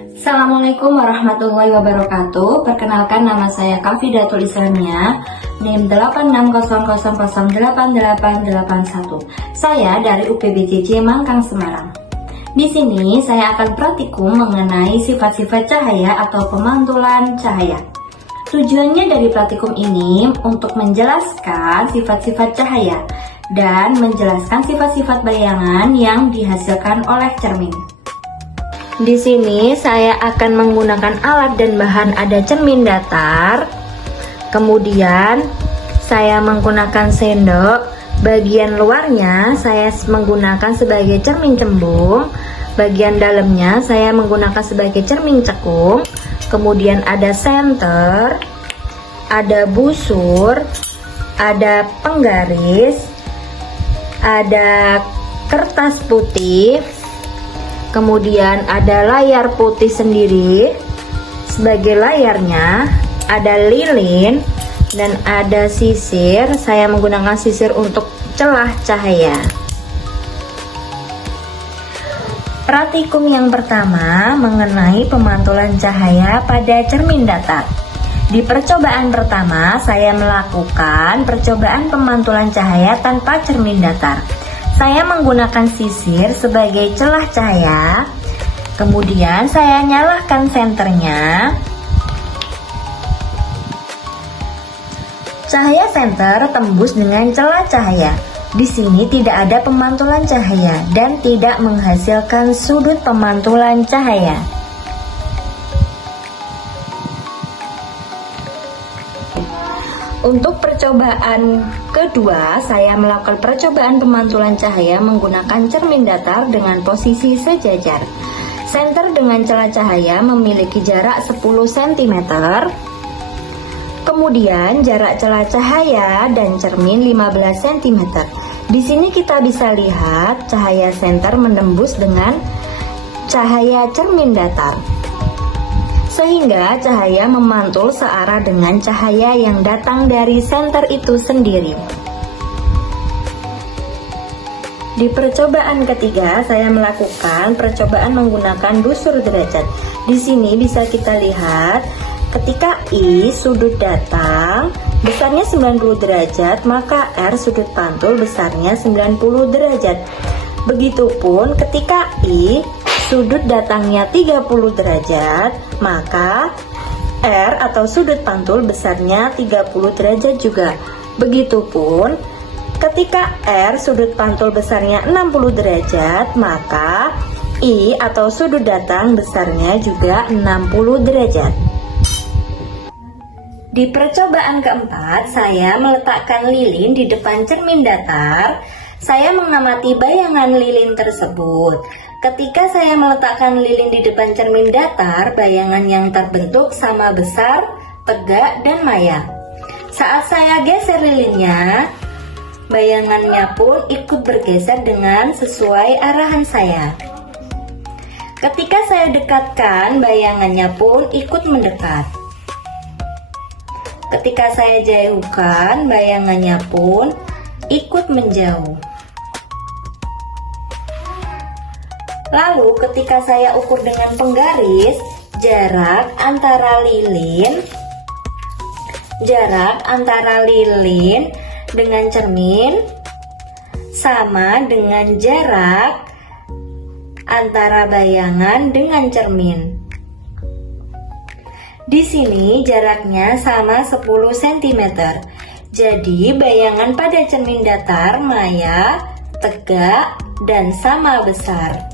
Assalamualaikum warahmatullahi wabarakatuh. Perkenalkan, nama saya Kafidatul Islamia, NIM 8600088881. Saya dari UPBJJ Mangkang Semarang. Di sini saya akan praktikum mengenai sifat-sifat cahaya atau pemantulan cahaya. Tujuannya dari praktikum ini untuk menjelaskan sifat-sifat cahaya dan menjelaskan sifat-sifat bayangan yang dihasilkan oleh cermin. Di sini saya akan menggunakan alat dan bahan ada cermin datar. Kemudian saya menggunakan sendok. Bagian luarnya saya menggunakan sebagai cermin cembung. Bagian dalamnya saya menggunakan sebagai cermin cekung. Kemudian ada senter, ada busur, ada penggaris, ada kertas putih, kemudian ada layar putih sendiri. Sebagai layarnya ada lilin dan ada sisir. Saya menggunakan sisir untuk celah cahaya. Praktikum yang pertama mengenai pemantulan cahaya pada cermin datar. Di percobaan pertama, saya melakukan percobaan pemantulan cahaya tanpa cermin datar. Saya menggunakan sisir sebagai celah cahaya. Kemudian saya nyalakan senternya. Cahaya senter tembus dengan celah cahaya. Di sini tidak ada pemantulan cahaya dan tidak menghasilkan sudut pemantulan cahaya. Untuk percobaan kedua, saya melakukan percobaan pemantulan cahaya menggunakan cermin datar dengan posisi sejajar. Senter dengan celah cahaya memiliki jarak 10 cm. Kemudian jarak celah cahaya dan cermin 15 cm. Di sini kita bisa lihat cahaya senter menembus dengan cahaya cermin datar, sehingga cahaya memantul searah dengan cahaya yang datang dari senter itu sendiri. Di percobaan ketiga, saya melakukan percobaan menggunakan busur derajat. Di sini bisa kita lihat ketika I sudut datang besarnya 90 derajat, maka R sudut pantul besarnya 90 derajat. Begitupun ketika I sudut datangnya 30 derajat, maka R atau sudut pantul besarnya 30 derajat juga. Begitupun ketika R sudut pantul besarnya 60 derajat, maka I atau sudut datang besarnya juga 60 derajat. Di percobaan keempat, saya meletakkan lilin di depan cermin datar. Saya mengamati bayangan lilin tersebut. Ketika saya meletakkan lilin di depan cermin datar, bayangan yang terbentuk sama besar, tegak, dan maya. Saat saya geser lilinnya, bayangannya pun ikut bergeser dengan sesuai arahan saya. Ketika saya dekatkan, bayangannya pun ikut mendekat. Ketika saya jauhkan, bayangannya pun ikut menjauh. Lalu ketika saya ukur dengan penggaris, jarak antara lilin dengan cermin sama dengan jarak antara bayangan dengan cermin. Di sini jaraknya sama 10 cm. Jadi bayangan pada cermin datar maya, tegak, dan sama besar.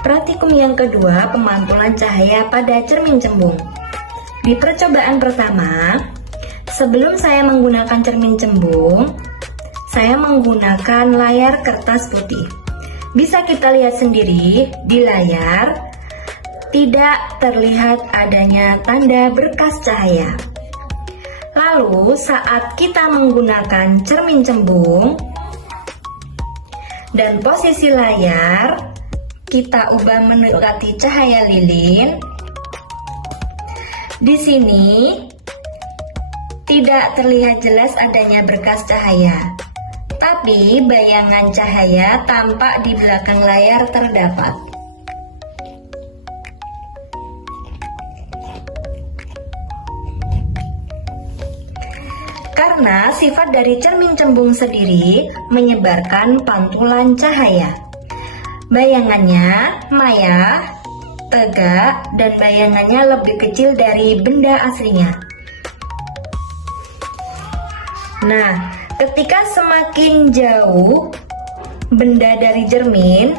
Praktikum yang kedua, pemantulan cahaya pada cermin cembung. Di percobaan pertama, sebelum saya menggunakan cermin cembung, saya menggunakan layar kertas putih. Bisa kita lihat sendiri di layar, tidak terlihat adanya tanda berkas cahaya. Lalu saat kita menggunakan cermin cembung dan posisi layar kita ubah mendekati cahaya lilin, di sini tidak terlihat jelas adanya berkas cahaya. tapi bayangan cahaya tampak di belakang layar terdapat. Karena sifat dari cermin cembung sendiri menyebarkan pantulan cahaya. Bayangannya maya, tegak, dan bayangannya lebih kecil dari benda aslinya. Nah, ketika semakin jauh benda dari cermin,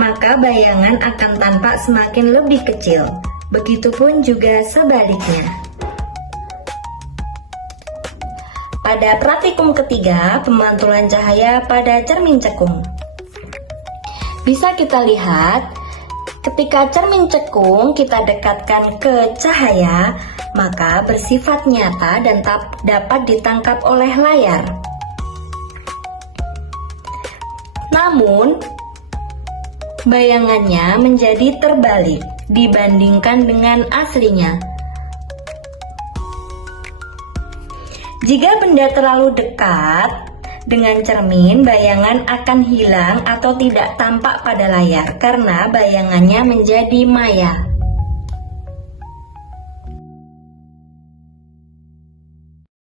maka bayangan akan tampak semakin lebih kecil. Begitupun juga sebaliknya. Pada praktikum ketiga, pemantulan cahaya pada cermin cekung. Bisa kita lihat, ketika cermin cekung kita dekatkan ke cahaya, maka bersifat nyata dan dapat ditangkap oleh layar. Namun, bayangannya menjadi terbalik dibandingkan dengan aslinya. Jika benda terlalu dekat dengan cermin, bayangan akan hilang atau tidak tampak pada layar karena bayangannya menjadi maya.